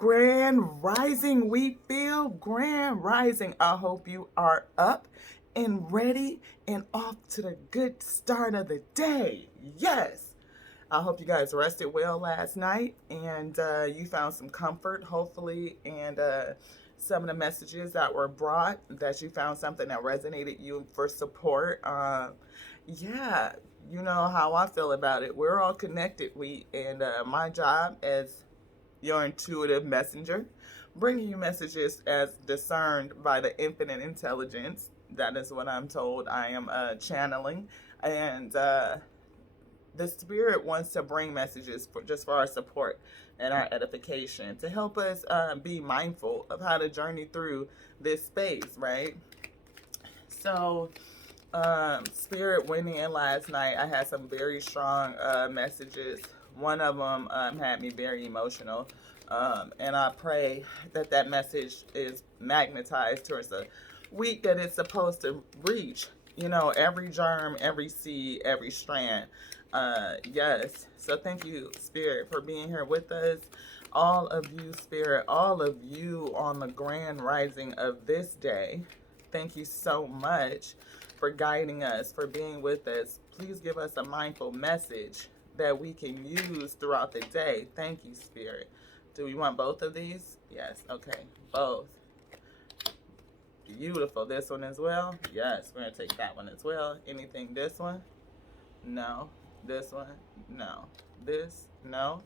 Grand Rising, we feel Grand Rising. I hope you are up and ready and off to the good start of the day. Yes. I hope you guys rested well last night and you found some comfort, hopefully, and some of the messages that were brought, that you found something that resonated you for support. Yeah, you know how I feel about it. We're all connected. My job as your intuitive messenger, bringing you messages as discerned by the infinite intelligence. That is what I'm told I am channeling. And the spirit wants to bring messages for our support and our edification, to help us be mindful of how to journey through this space, right? So, spirit went in last night. I had some very strong messages. One of them had me very emotional. And I pray that that message is magnetized towards the week that it's supposed to reach. You know, every germ, every seed, every strand. Yes. So thank you, Spirit, for being here with us. All of you, Spirit, all of you on the grand rising of this day. Thank you so much for guiding us, for being with us. Please give us a mindful message that we can use throughout the day. Thank you, Spirit. Do we want both of these? Yes. Okay. Both. Beautiful. This one as well? Yes. We're going to take that one as well. Anything this one? No. This one? No. This? No.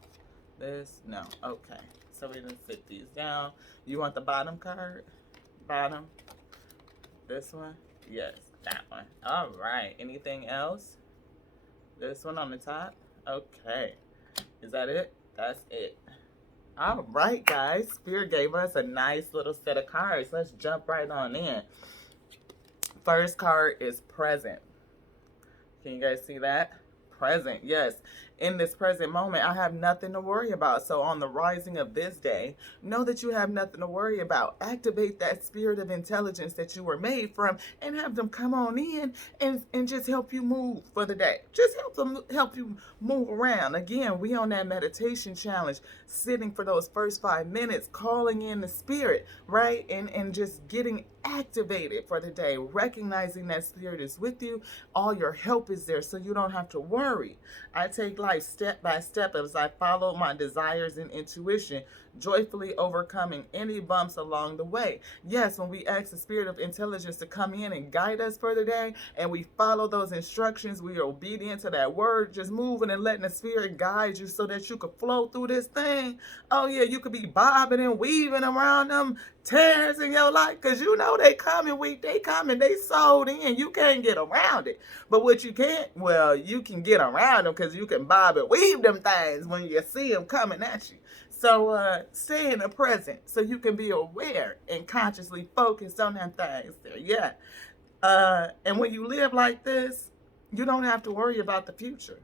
This? No. Okay. So we're going to sit these down. You want the bottom card? Bottom? This one? Yes. That one. All right. Anything else? This one on the top? Okay. Is that it? That's it. All right, guys. Spirit gave us a nice little set of cards. Let's jump right on in. First card is present. Can you guys see that? Present, yes. In this present moment, I have nothing to worry about. So on the rising of this day, know that you have nothing to worry about. Activate that spirit of intelligence that you were made from and have them come on in and just help you move for the day. Just help you move around. Again, we on that meditation challenge, sitting for those first 5 minutes, calling in the spirit, right? And just getting activated for the day, recognizing that spirit is with you. All your help is there, so you don't have to worry. I take life step by step as I follow my desires and intuition, joyfully overcoming any bumps along the way. Yes, when we ask the spirit of intelligence to come in and guide us for the day, and we follow those instructions, we are obedient to that word, just moving and letting the spirit guide you so that you could flow through this thing. Oh yeah, you could be bobbing and weaving around them tears in your life, because you know they coming, they sold in. You can't get around it. But what you can't, well, you can get around them, because you can bob and weave them things when you see them coming at you. So stay in the present so you can be aware and consciously focused on them things there. Yeah. And when you live like this, you don't have to worry about the future.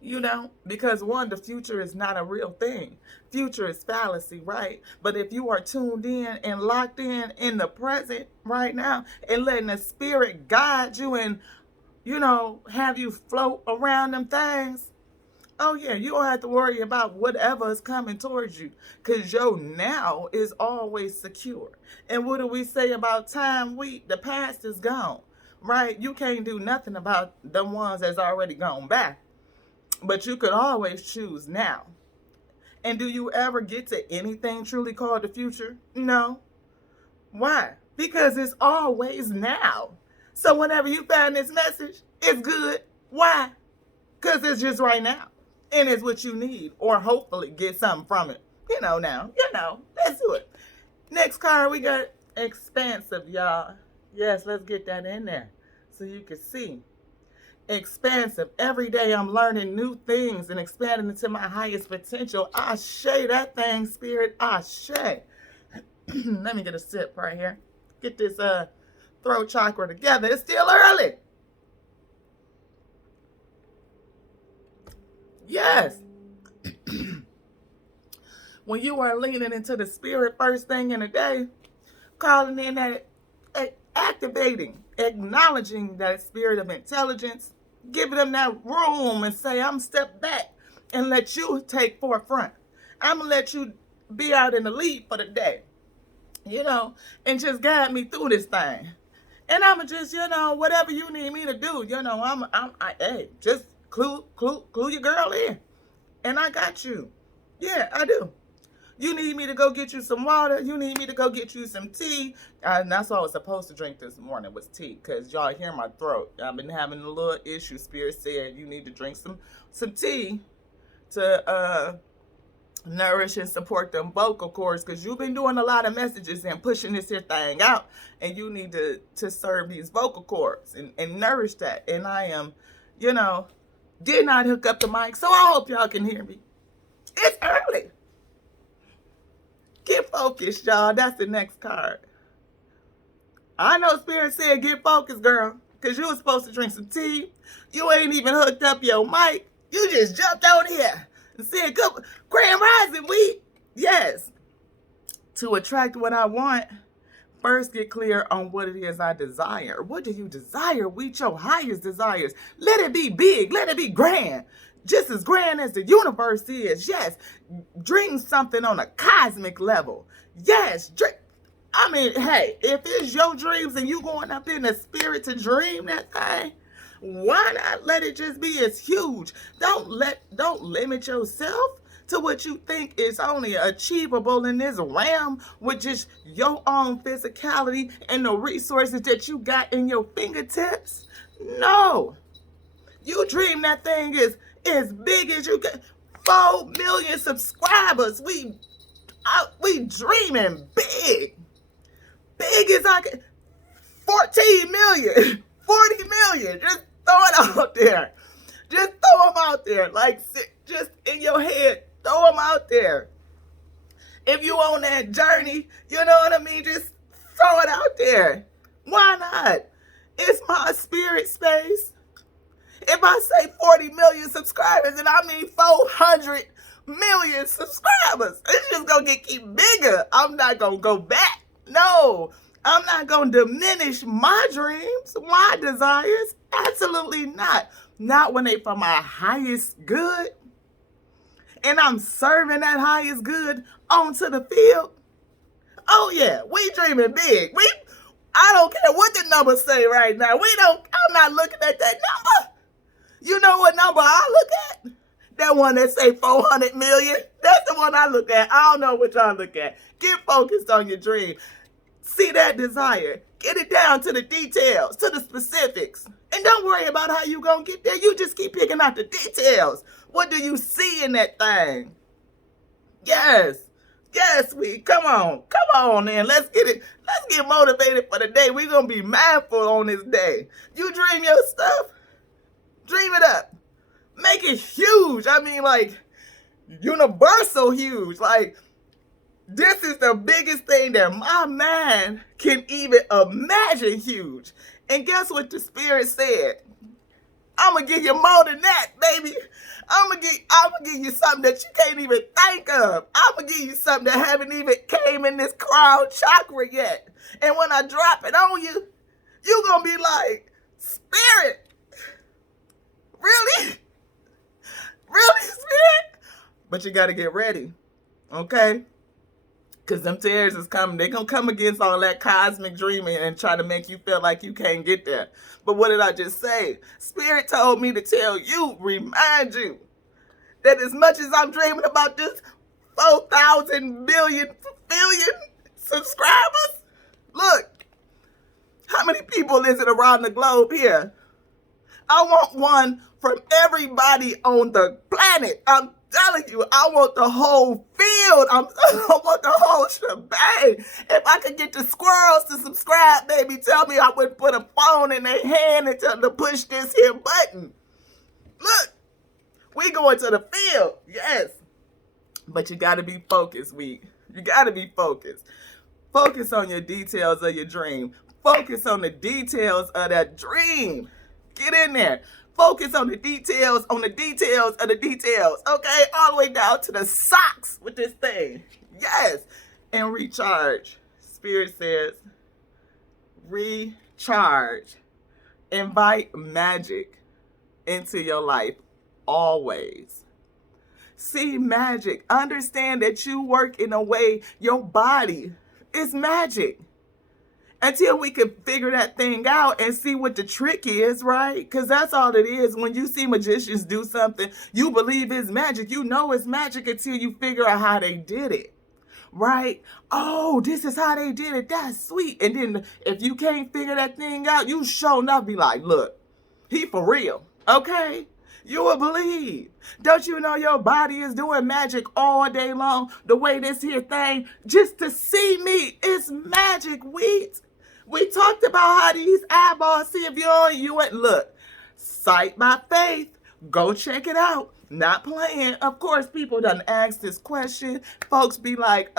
You know, because one, the future is not a real thing. Future is fallacy, right? But if you are tuned in and locked in the present right now, and letting the spirit guide you and, you know, have you float around them things, oh yeah, you don't have to worry about whatever is coming towards you, because your now is always secure. And what do we say about time? The past is gone, right? You can't do nothing about the ones that's already gone back. But you could always choose now. And do you ever get to anything truly called the future? No. Why? Because it's always now. So whenever you find this message, it's good. Why? Because it's just right now. And it's what you need. Or hopefully get something from it. Let's do it. Next card, we got expansive, y'all. Yes, let's get that in there so you can see. Expansive. Every day I'm learning new things and expanding into my highest potential. Ashe that thing, spirit. Ashe. Let me get a sip right here. Get this throat chakra together. It's still early. Yes. When you are leaning into the spirit first thing in the day, calling in that, activating, acknowledging that spirit of intelligence, giving them that room and say, I'm step back and let you take forefront. I'm going to let you be out in the lead for the day, and just guide me through this thing. And I'ma just, whatever you need me to do, hey, just clue your girl in, and I got you. Yeah, I do. You need me to go get you some water. You need me to go get you some tea. And that's what I was supposed to drink this morning was tea, because y'all hear my throat. I've been having a little issue. Spirit said you need to drink some tea to nourish and support them vocal cords, because you've been doing a lot of messages and pushing this here thing out, and you need to serve these vocal cords and nourish that. And I am, did not hook up the mic, so I hope y'all can hear me. It's early. Get focused, y'all. That's the next card. I know Spirit said get focused, girl, because you were supposed to drink some tea. You ain't even hooked up your mic. You just jumped on here and said, "Good Grand Rising, we." Yes. To attract what I want, first get clear on what it is I desire. What do you desire? Reach your highest desires. Let it be big. Let it be grand. Just as grand as the universe is. Yes. Dream something on a cosmic level. Yes. Hey, if it's your dreams and you going up in the spirit to dream that thing, why not let it just be as huge? Don't limit yourself to what you think is only achievable in this realm with just your own physicality and the resources that you got in your fingertips. No. You dream that thing is as big as you can. 4 million subscribers. We dreaming big. Big as I can. 14 million. 40 million. Just throw it out there. Just throw them out there. Like, just in your head, throw them out there. If you on that journey, you know what I mean? Just throw it out there. Why not? It's my spirit space. If I say 40 million subscribers, and I mean 400 million subscribers, it's just going to keep bigger. I'm not going to go back. No, I'm not going to diminish my dreams, my desires. Absolutely not. Not when they for my highest good. And I'm serving that highest good onto the field. Oh, yeah, we dreaming big. I don't care what the numbers say right now. I'm not looking at that number. You know what number I look at? That one that say 400 million. That's the one I look at. I don't know what y'all look at. Get focused on your dream. See that desire. Get it down to the details, to the specifics. And don't worry about how you gonna get there. You just keep picking out the details. What do you see in that thing? Yes. Yes, come on then. Let's get motivated for the day. We're gonna be mindful on this day. You dream your stuff. Dream it up. Make it huge. I mean, like, universal huge. Like, this is the biggest thing that my mind can even imagine huge. And guess what the Spirit said? I'm going to give you more than that, baby. I'm gonna give you something that you can't even think of. I'm going to give you something that haven't even came in this crown chakra yet. And when I drop it on you, you're going to be like, Spirit, really? Really, Spirit? But you got to get ready, okay? Because them tears is coming. They're going to come against all that cosmic dreaming and try to make you feel like you can't get there. But what did I just say? Spirit told me to tell you, remind you, that as much as I'm dreaming about this 4,000 billion subscribers, look, how many people is it around the globe here? I want one from everybody on the planet. I'm telling you, I want the whole field. I want the whole shebang. If I could get the squirrels to subscribe, baby, tell me I would put a phone in their hand and tell them to push this here button. Look, we going to the field, yes. But you got to be focused, You got to be focused. Focus on your details of your dream. Focus on the details of that dream. Get in there. Focus on the details of the details, okay? All the way down to the socks with this thing. Yes. And recharge. Spirit says, recharge. Invite magic into your life always. See magic. Understand that you work in a way your body is magic. Until we can figure that thing out and see what the trick is, right? Because that's all it is. When you see magicians do something, you believe it's magic. You know it's magic until you figure out how they did it, right? Oh, this is how they did it. That's sweet. And then if you can't figure that thing out, you sure enough be like, look, he for real, okay? You will believe. Don't you know your body is doing magic all day long? The way this here thing, just to see me, it's magic. We talked about how these eyeballs see if you ain't look. Sight by faith. Go check it out. Not playing. Of course, people done asked this question. Folks be like,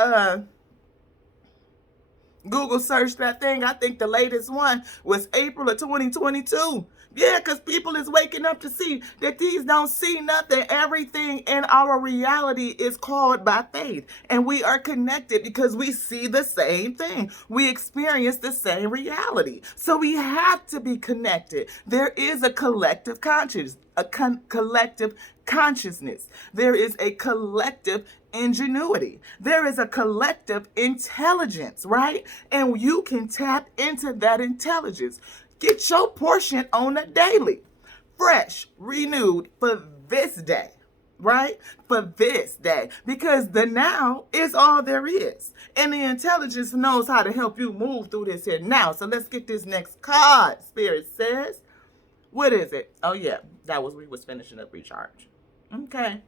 Google search that thing. I think the latest one was April of 2022. Yeah, because people is waking up to see that these don't see nothing. Everything in our reality is called by faith. And we are connected because we see the same thing. We experience the same reality. So we have to be connected. There is a collective consciousness, collective consciousness. There is a collective ingenuity. There is a collective intelligence, right? And you can tap into that intelligence. Get your portion on a daily, fresh, renewed for this day, right? For this day, because the now is all there is. And the intelligence knows how to help you move through this here now. So let's get this next card. Spirit says, what is it? Oh yeah, we was finishing up recharge. Okay.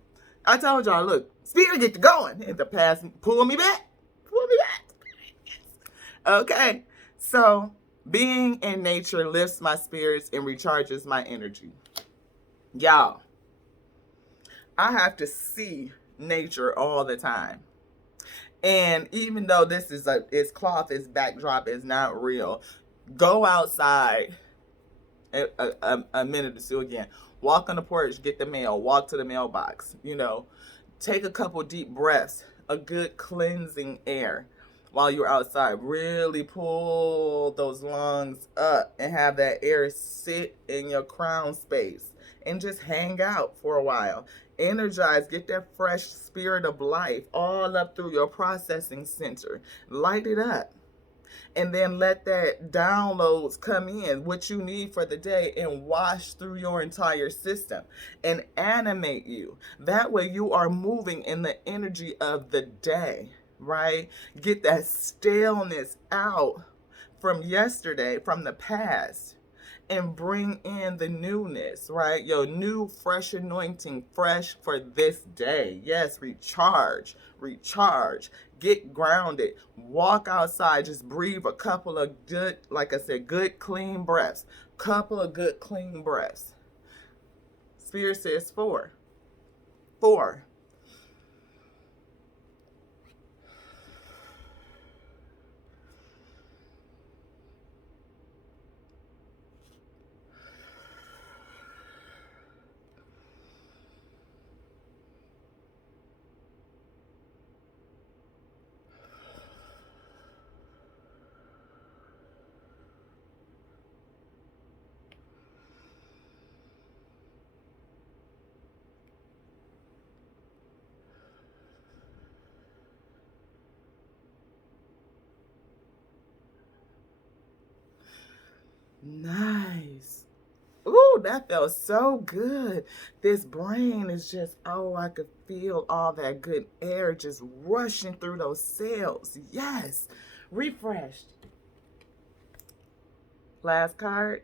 I told y'all, look, Spirit get to going in the past. Pull me back. Pull me back. Okay. So being in nature lifts my spirits and recharges my energy. Y'all, I have to see nature all the time. And even though this is it's cloth, it's backdrop, it's not real, go outside a minute or two again. Walk on the porch, get the mail, walk to the mailbox, take a couple deep breaths, a good cleansing air while you're outside. Really pull those lungs up and have that air sit in your crown space and just hang out for a while. Energize, get that fresh spirit of life all up through your processing center. Light it up. And then let that downloads come in, what you need for the day, and wash through your entire system and animate you. That way you are moving in the energy of the day, right? Get that staleness out from yesterday, from the past, and bring in the newness, right? Your new fresh anointing, fresh for this day. Yes, recharge, get grounded, walk outside, just breathe a couple of good, like I said, good clean breaths. Couple of good clean breaths. Spirit says 4. Nice. Ooh, that felt so good. This brain is just, I could feel all that good air just rushing through those cells. Yes. Refreshed. Last card.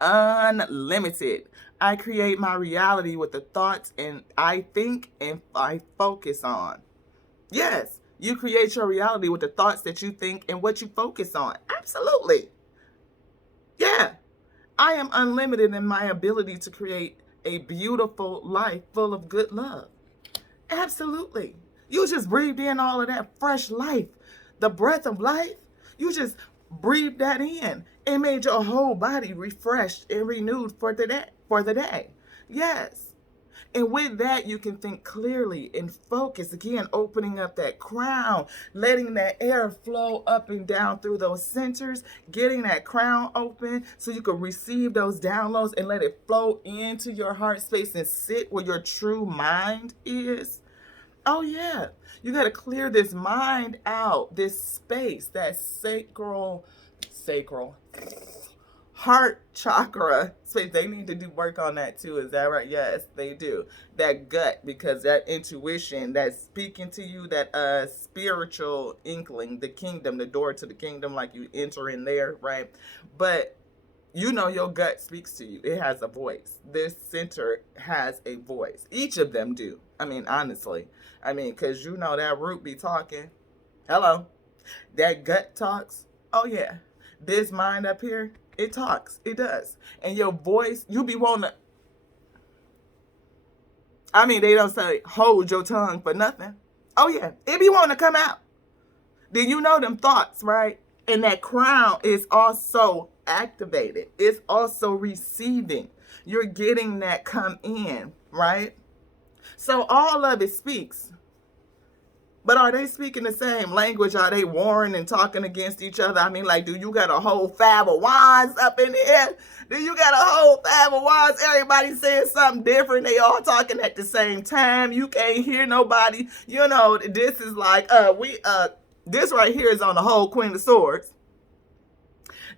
Unlimited. I create my reality with the thoughts and I think and I focus on. Yes, you create your reality with the thoughts that you think and what you focus on. Absolutely. Yeah. I am unlimited in my ability to create a beautiful life full of good love. Absolutely. You just breathed in all of that fresh life, the breath of life. You just breathed that in and made your whole body refreshed and renewed for the day. Yes. And with that, you can think clearly and focus. Again, opening up that crown, letting that air flow up and down through those centers, getting that crown open so you can receive those downloads and let it flow into your heart space and sit where your true mind is. Oh, yeah. You got to clear this mind out, this space, that sacral heart chakra space. They need to do work on that too. Is that right? Yes, they do. That gut, because that intuition that's speaking to you, that spiritual inkling, the kingdom, the door to the kingdom, like you enter in there, right? But you know your gut speaks to you. It has a voice. This center has a voice. Each of them do. I mean, honestly. I mean, because you know that root be talking. Hello. That gut talks. Oh, yeah. This mind up here, it talks. It does. And your voice, you be wanting to. I mean, they don't say hold your tongue for nothing. Oh, yeah. It be wanting to come out. Then you know them thoughts, right? And that crown is also activated. It's also receiving. You're getting that come in, right? So all of it speaks. But are they speaking the same language? Are they warring and talking against each other? I mean, like, do you got a whole fab of wands up in here? Do you got a whole fab of wands? Everybody saying something different. They all talking at the same time. You can't hear nobody. You know, this is like, this right here is on the whole Queen of Swords.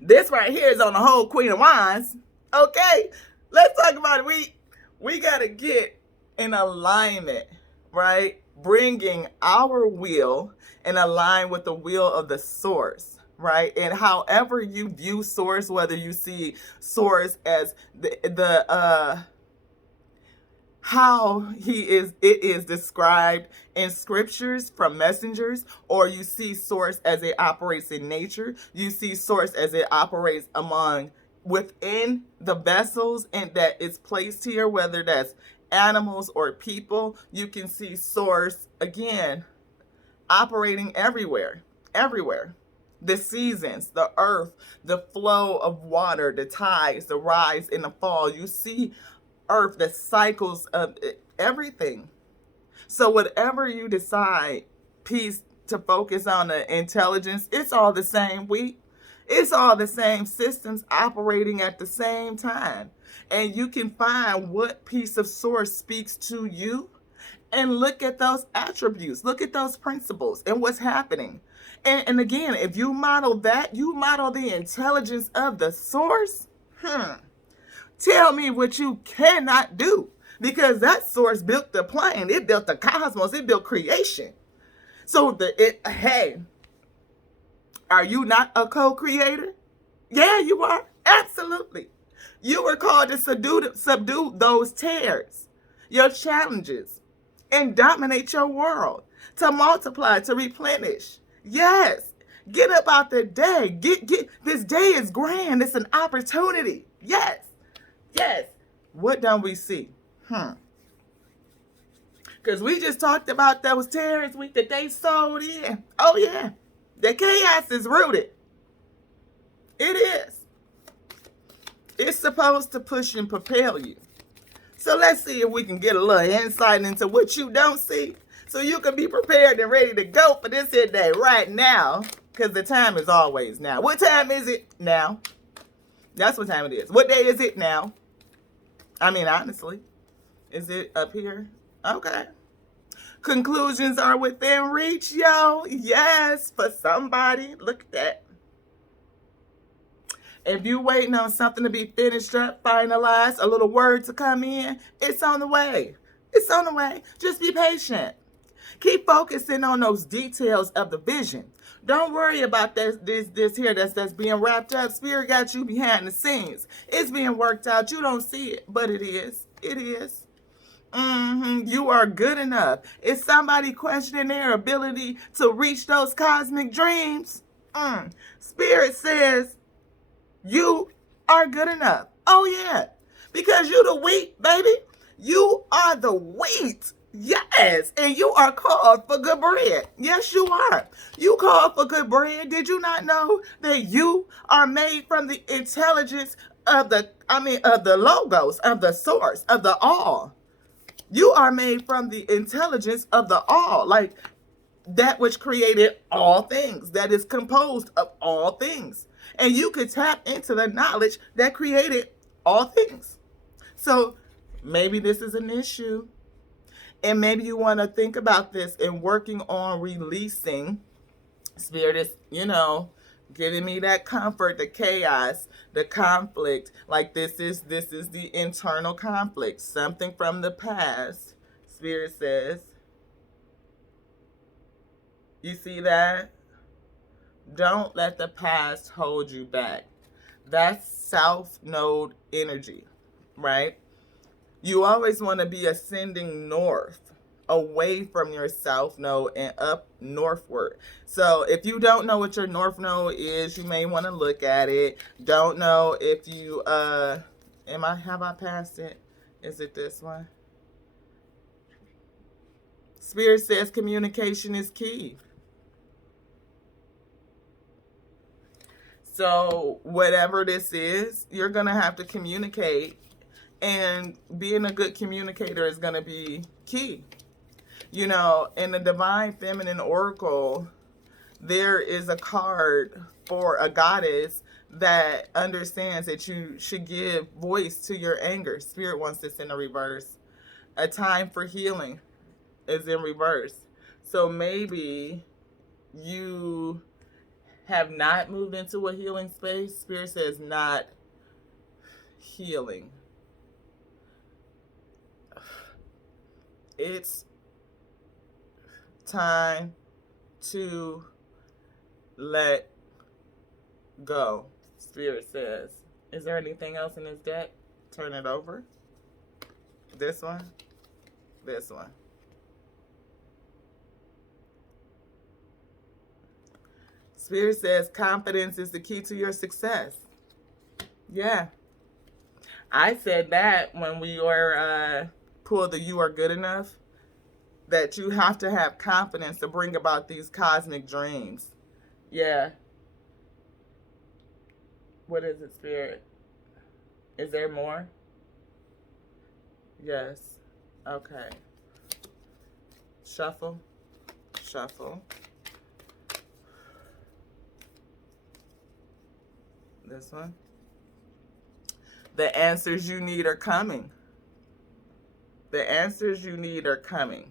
This right here is on the whole Queen of Wands. Okay, let's talk about it. We got to get in alignment, right? Bringing our will and align with the will of the source, right? And however you view source, whether you see source as how it is described in scriptures from messengers, or you see source as it operates in nature, you see source as it operates within the vessels and that it's placed here, whether that's animals or people, you can see source again operating everywhere. The seasons, the earth, the flow of water, the tides, the rise and the fall. You see earth, the cycles of everything. So whatever you decide piece to focus on, the intelligence, it's all the same it's all the same systems operating at the same time. And you can find what piece of source speaks to you and look at those attributes, look at those principles and what's happening. And again, if you model that, you model the intelligence of the source, tell me what you cannot do. Because that source built the plane, it built the cosmos, it built creation. So hey, are you not a co-creator? Yeah, you are. Absolutely. You were called to subdue those tears, your challenges, and dominate your world, to multiply, to replenish. Yes. Get up out the day. Get this day is grand. It's an opportunity. Yes. What don't we see? Because we just talked about those tears that they sowed in. Oh, yeah. The chaos is rooted. It is. It's supposed to push and propel you. So let's see if we can get a little insight into what you don't see, so you can be prepared and ready to go for this here day right now, because the time is always now. What time is it? Now. That's what time it is. What day is it? Now. I mean, honestly. Is it up here? Okay. Conclusions are within reach, yo. Yes, for somebody. Look at that. If you're waiting on something to be finished up, finalized, a little word to come in, it's on the way. It's on the way. Just be patient. Keep focusing on those details of the vision. Don't worry about this here that's being wrapped up. Spirit got you behind the scenes. It's being worked out. You don't see it, but it is. It is. You are good enough. Is somebody questioning their ability to reach those cosmic dreams? Spirit says you are good enough. Oh, yeah. Because you the wheat, baby. You are the wheat. Yes. And you are called for good bread. Yes, you are. You called for good bread. Did you not know that you are made from the intelligence of the logos, of the source, of the all? You are made from the intelligence of the all, like that which created all things, that is composed of all things. And you could tap into the knowledge that created all things. So maybe this is an issue. And maybe you want to think about this and working on releasing. Spirit is, giving me that comfort, the chaos, the conflict. Like this is the internal conflict, something from the past. Spirit says, you see that? Don't let the past hold you back. That's South Node energy, right? You always want to be ascending north, away from your South Node and up northward. So if you don't know what your North Node is, you may want to look at it. Don't know if you, have I passed it? Is it this one? Spirit says communication is key. So whatever this is, you're going to have to communicate, and being a good communicator is going to be key. In the Divine Feminine Oracle, there is a card for a goddess that understands that you should give voice to your anger. Spirit wants this in the reverse. A time for healing is in reverse. So maybe you have not moved into a healing space. Spirit says not healing. It's time to let go, Spirit says. Is there anything else in this deck? Turn it over. This one. This one. Spirit says confidence is the key to your success. Yeah. I said that when we were pulled the You Are Good Enough, that you have to have confidence to bring about these cosmic dreams. Yeah. What is it, Spirit? Is there more? Yes. Okay. Shuffle. Shuffle. This one. The answers you need are coming. The answers you need are coming.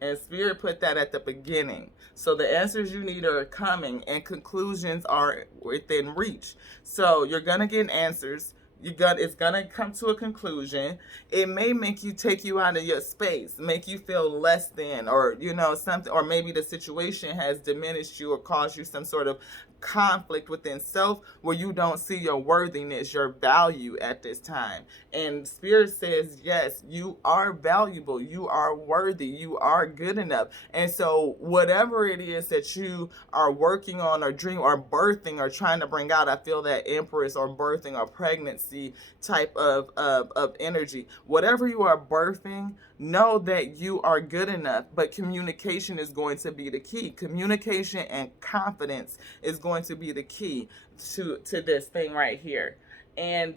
And Spirit put that at the beginning. So the answers you need are coming, and conclusions are within reach. So you're going to get answers. It's going to come to a conclusion. It may take you out of your space, make you feel less than, or, something, or maybe the situation has diminished you or caused you some sort of conflict within self where you don't see your worthiness, your value at this time. And Spirit says, yes, you are valuable, you are worthy, you are good enough. And so whatever it is that you are working on or dream or birthing or trying to bring out, I feel that Empress or birthing or pregnancy type of energy, whatever you are birthing, know that you are good enough. But communication is going to be the key. Communication and confidence is going to be the key to this thing right here. And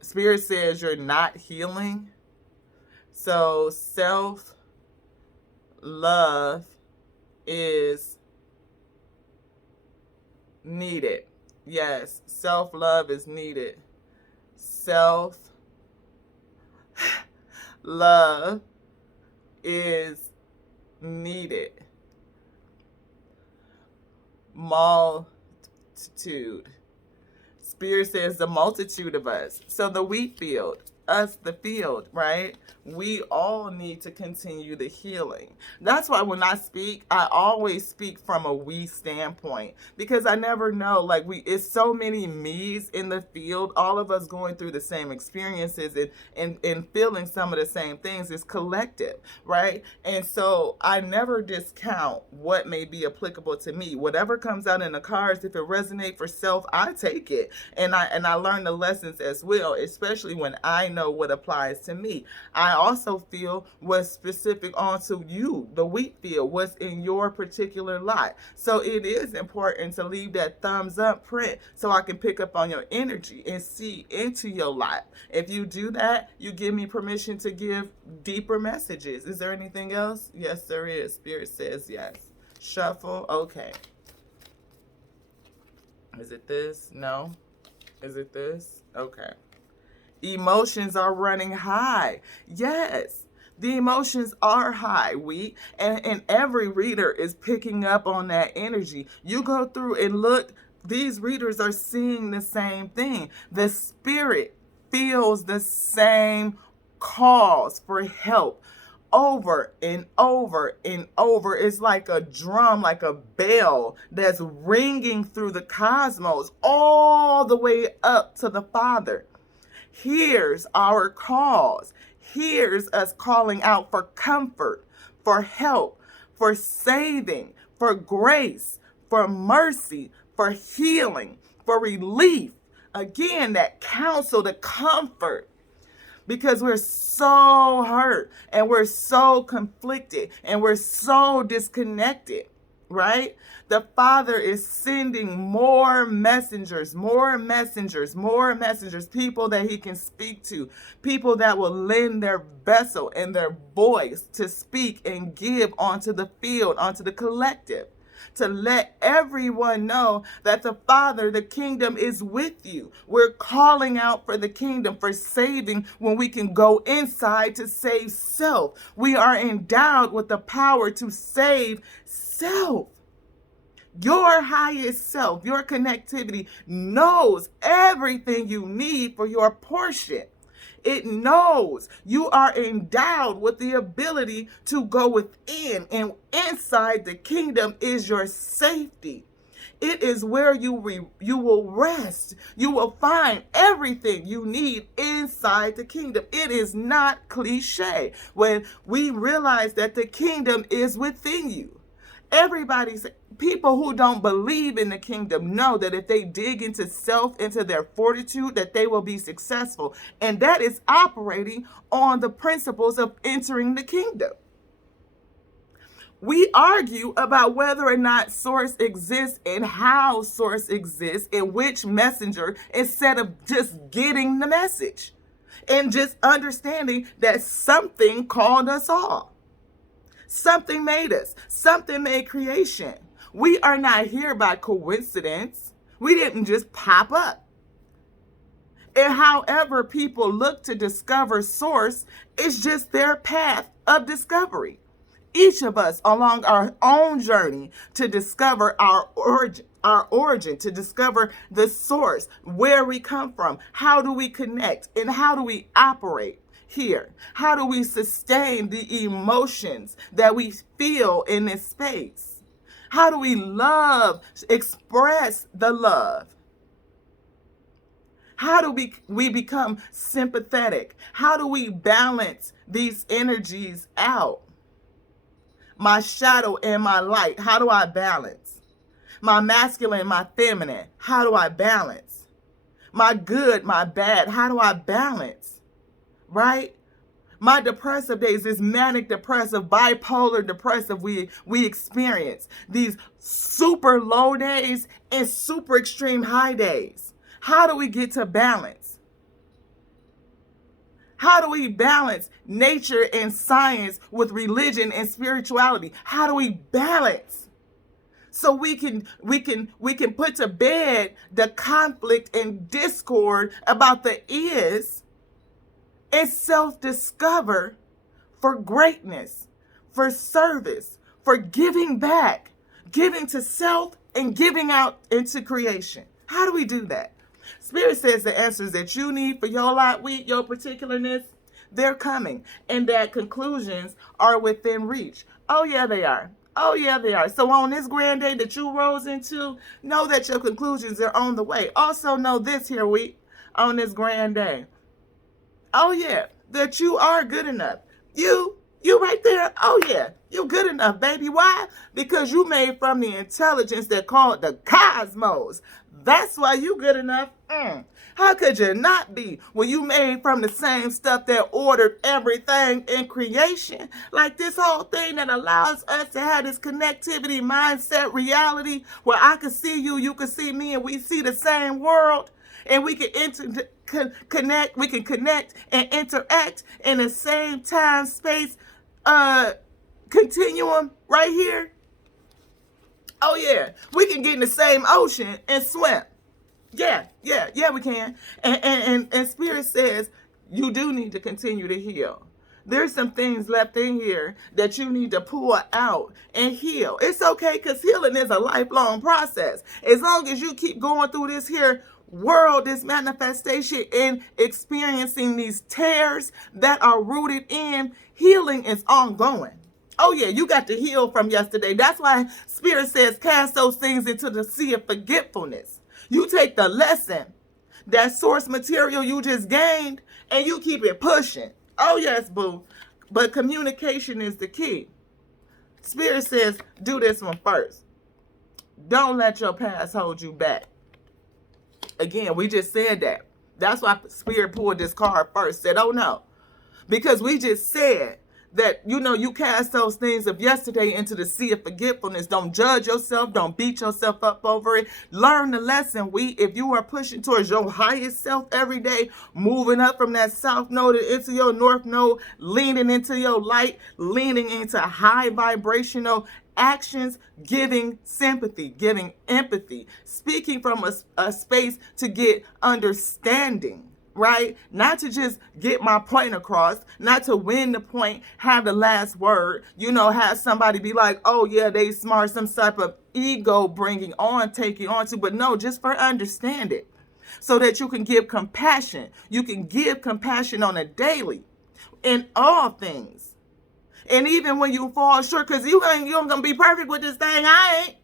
Spirit says you're not healing. So self-love is needed. Yes, self-love is needed. Self-love is needed. Multitude. Spirit says the multitude of us. So the wheat field, us, the field, right? We all need to continue the healing. That's why when I speak, I always speak from a we standpoint, because I never know, like, it's so many me's in the field, all of us going through the same experiences and feeling some of the same things. It's collective, right? And so I never discount what may be applicable to me. Whatever comes out in the cards, if it resonates for self, I take it. And I learn the lessons as well, especially when I know what applies to me. I I also feel what's specific onto you, the wheat field, what's in your particular lot. So it is important to leave that thumbs up print so I can pick up on your energy and see into your lot. If you do that, you give me permission to give deeper messages. Is there anything else? Yes, there is. Spirit says yes. Shuffle. Okay. Is it this? No. Is it this? Okay. Emotions are running high. Yes, the emotions are high, and every reader is picking up on that energy. You go through and look, these readers are seeing the same thing. The spirit feels the same calls for help over and over and over. It's like a drum, like a bell that's ringing through the cosmos all the way up to the Father. Hears our calls, hears us calling out for comfort, for help, for saving, for grace, for mercy, for healing, for relief. Again, that counsel, the comfort, because we're so hurt and we're so conflicted and we're so disconnected, right? The Father is sending more messengers, people that he can speak to, people that will lend their vessel and their voice to speak and give onto the field, onto the collective, to let everyone know that the Father, the kingdom is with you. We're calling out for the kingdom, for saving when we can go inside to save self. We are endowed with the power to save self. Your highest self, your connectivity knows everything you need for your portion. It knows you are endowed with the ability to go within, and inside the kingdom is your safety. It is where you will rest. You will find everything you need inside the kingdom. It is not cliche when we realize that the kingdom is within you. People who don't believe in the kingdom know that if they dig into self, into their fortitude, that they will be successful. And that is operating on the principles of entering the kingdom. We argue about whether or not source exists and how source exists and which messenger, instead of just getting the message and just understanding that something called us all. Something made us. Something made creation. We are not here by coincidence. We didn't just pop up. And however people look to discover source, it's just their path of discovery. Each of us along our own journey to discover our origin, to discover the source, where we come from, how do we connect, and how do we operate here? How do we sustain the emotions that we feel in this space? How do we love, express the love? How do we become sympathetic? How do we balance these energies out? My shadow and my light, how do I balance? My masculine, my feminine, how do I balance? My good, my bad, how do I balance? Right? My depressive days, this manic depressive, bipolar depressive we experience. These super low days and super extreme high days. How do we get to balance? How do we balance nature and science with religion and spirituality? How do we balance? So we can put to bed the conflict and discord about the is, and self-discover for greatness, for service, for giving back, giving to self and giving out into creation. How do we do that? Spirit says the answers that you need for your lot, your particularness, they're coming, and that conclusions are within reach. Oh yeah, they are. Oh yeah, they are. So on this grand day that you rose into, know that your conclusions are on the way. Also know this here week, on this grand day. Oh yeah, that you are good enough. You right there. Oh yeah, you good enough, baby. Why? Because you made from the intelligence that called the cosmos. That's why you good enough. How could you not be when you made from the same stuff that ordered everything in creation? Like this whole thing that allows us to have this connectivity, mindset, reality, where I can see you, you can see me, and we see the same world, and we can connect, we can connect and interact in the same time, space, continuum right here. Oh yeah, we can get in the same ocean and swim. Yeah, we can. And Spirit says you do need to continue to heal. There's some things left in here that you need to pull out and heal. It's okay, because healing is a lifelong process. As long as you keep going through this here world, this manifestation, and experiencing these tears that are rooted in, healing is ongoing. Oh yeah, you got to heal from yesterday. That's why Spirit says cast those things into the sea of forgetfulness. You take the lesson, that source material you just gained, and you keep it pushing. Oh yes, boo. But communication is the key. Spirit says do this one first. Don't let your past hold you back. Again, we just said that. That's why Spirit pulled this card first. Said, oh no. Because we just said that, you cast those things of yesterday into the sea of forgetfulness. Don't judge yourself. Don't beat yourself up over it. Learn the lesson. If you are pushing towards your highest self every day, moving up from that south node into your north node, leaning into your light, leaning into high vibrational actions, giving sympathy, giving empathy, speaking from a space to get understanding. Right? Not to just get my point across, not to win the point, have the last word, have somebody be like, oh yeah, they smart, some type of ego taking on to, but no, just for understanding, so that you can give compassion. You can give compassion on a daily in all things. And even when you fall short, because you ain't gonna be perfect with this thing, I ain't.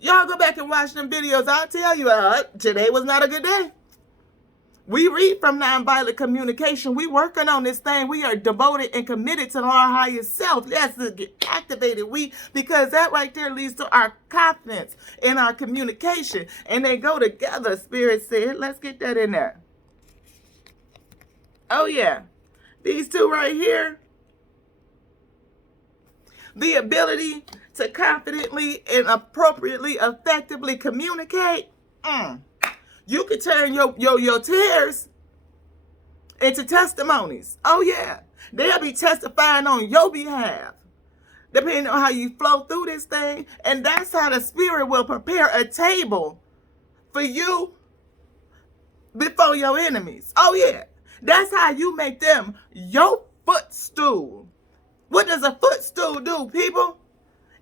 Y'all go back and watch them videos. I'll tell you, today was not a good day. We read from nonviolent communication. We working on this thing. We are devoted and committed to our highest self. Let's get activated. Because that right there leads to our confidence in our communication. And they go together, Spirit said. Let's get that in there. Oh, yeah. These two right here. The ability to confidently and appropriately, effectively communicate. You can turn your tears into testimonies. Oh, yeah. They'll be testifying on your behalf, depending on how you flow through this thing. And that's how the Spirit will prepare a table for you before your enemies. Oh, yeah. That's how you make them your footstool. What does a footstool do, people?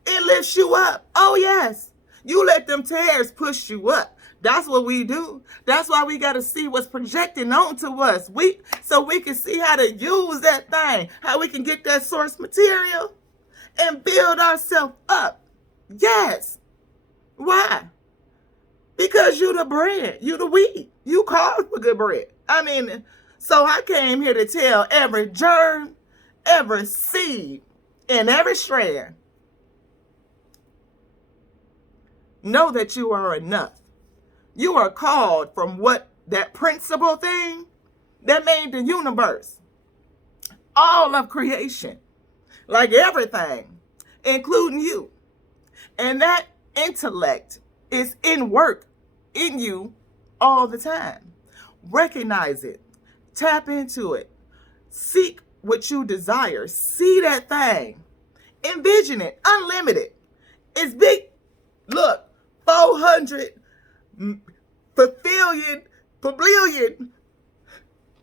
It lifts you up. Oh, yes. You let them tears push you up. That's what we do. That's why we got to see what's projecting onto us. So we can see how to use that thing, how we can get that source material and build ourselves up. Yes. Why? Because you the bread. You the wheat. You called for good bread. So I came here to tell every germ, every seed, and every strand, know that you are enough. You are called from that principle thing that made the universe, all of creation, like everything, including you. And that intellect is in work in you all the time. Recognize it. Tap into it. Seek what you desire. See that thing. Envision it. Unlimited. It's big. Look, 400 per billion.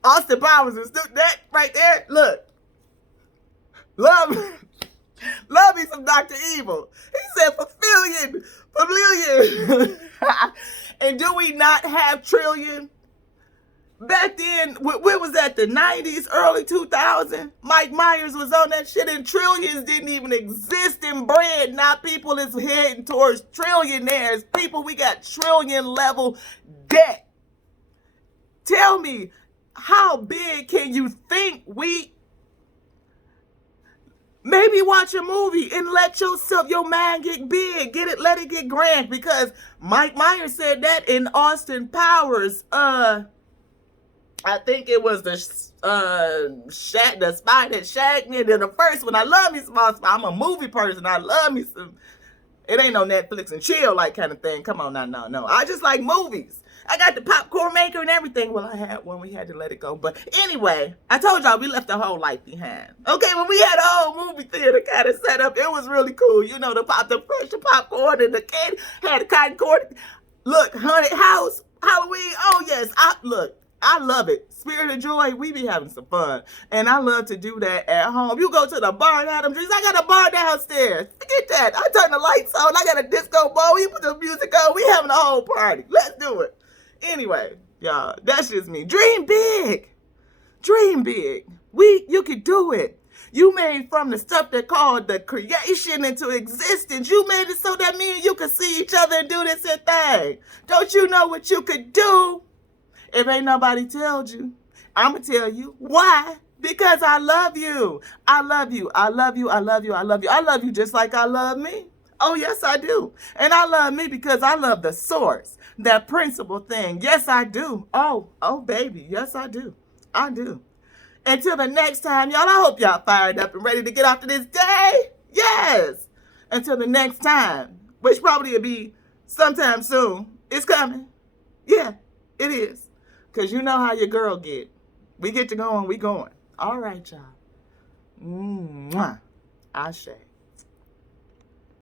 Austin Powers is that right there. Look, love me some Dr. Evil. He said per billion. And do we not have trillion? Back then, what was that, the 90s, early 2000s? Mike Myers was on that shit, and trillions didn't even exist in bread. Now people is heading towards trillionaires. People, we got trillion level debt. Tell me, how big can you think Maybe watch a movie and let your mind get big. Let it get grand. Because Mike Myers said that in Austin Powers. I think it was the spy that shagged me. Then the first one, I love me small spy. I'm a movie person. I love me some. It ain't no Netflix and chill like kind of thing. Come on now, no. I just like movies. I got the popcorn maker and everything. Well, I had one. We had to let it go. But anyway, I told y'all we left the whole life behind. Okay, when we had a whole movie theater kind of set up, it was really cool. You know, the fresh popcorn and the candy, had the cotton cord. Look, haunted house, Halloween. Oh, yes. I love it. Spirit of Joy, we be having some fun. And I love to do that at home. You go to the bar and Adam Dreams. I got a bar downstairs. Forget that. I turn the lights on. I got a disco ball. We put the music on. We having a whole party. Let's do it. Anyway, y'all, that's just me. Dream big. Dream big. You can do it. You made from the stuff that called the creation into existence. You made it so that me and you could see each other and do this and thing. Don't you know what you could do? If ain't nobody told you, I'm going to tell you. Why? Because I love you. I love you. I love you. I love you. I love you. I love you just like I love me. Oh, yes, I do. And I love me because I love the source, that principal thing. Yes, I do. Oh, baby. Yes, I do. I do. Until the next time, y'all, I hope y'all fired up and ready to get after this day. Yes. Until the next time, which probably will be sometime soon. It's coming. Yeah, it is. Because you know how your girl get. We get to going, we going. All right, y'all. Mwah. Ashe.